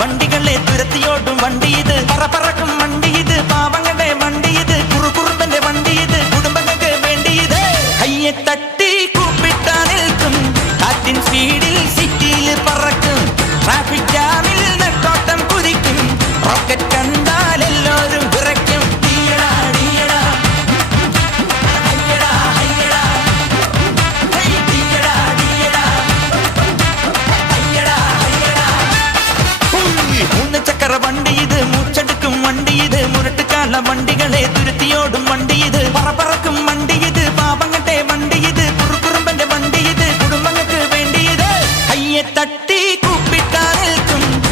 വണ്ടികളെ തുരത്തിയോടും വണ്ടി ഇത് പറക്കും വണ്ടി ഇത് പാവങ്ങളുടെ വണ്ടി ഇത് കുറുകുറുമ്പന്റെ വണ്ടി ഇത് കുടുംബങ്ങൾക്ക് വേണ്ടി ഇത് കയ്യെ തട്ടി കൂപ്പിട്ടാ നിൽക്കും കാറ്റിൻ സ്പീഡിൽ സിറ്റിയിൽ പറക്കും ട്രാഫിക് ജാമിൽ നെട്ടോട്ടം കുതിക്കും റോക്കറ്റ് കണ്ടാൽ എല്ലാവരും വിറയ്ക്കും വണ്ടി ഇത് മൂച്ചെടുക്കും വണ്ടി ഇത് മുരട്ടുകാല വണ്ടി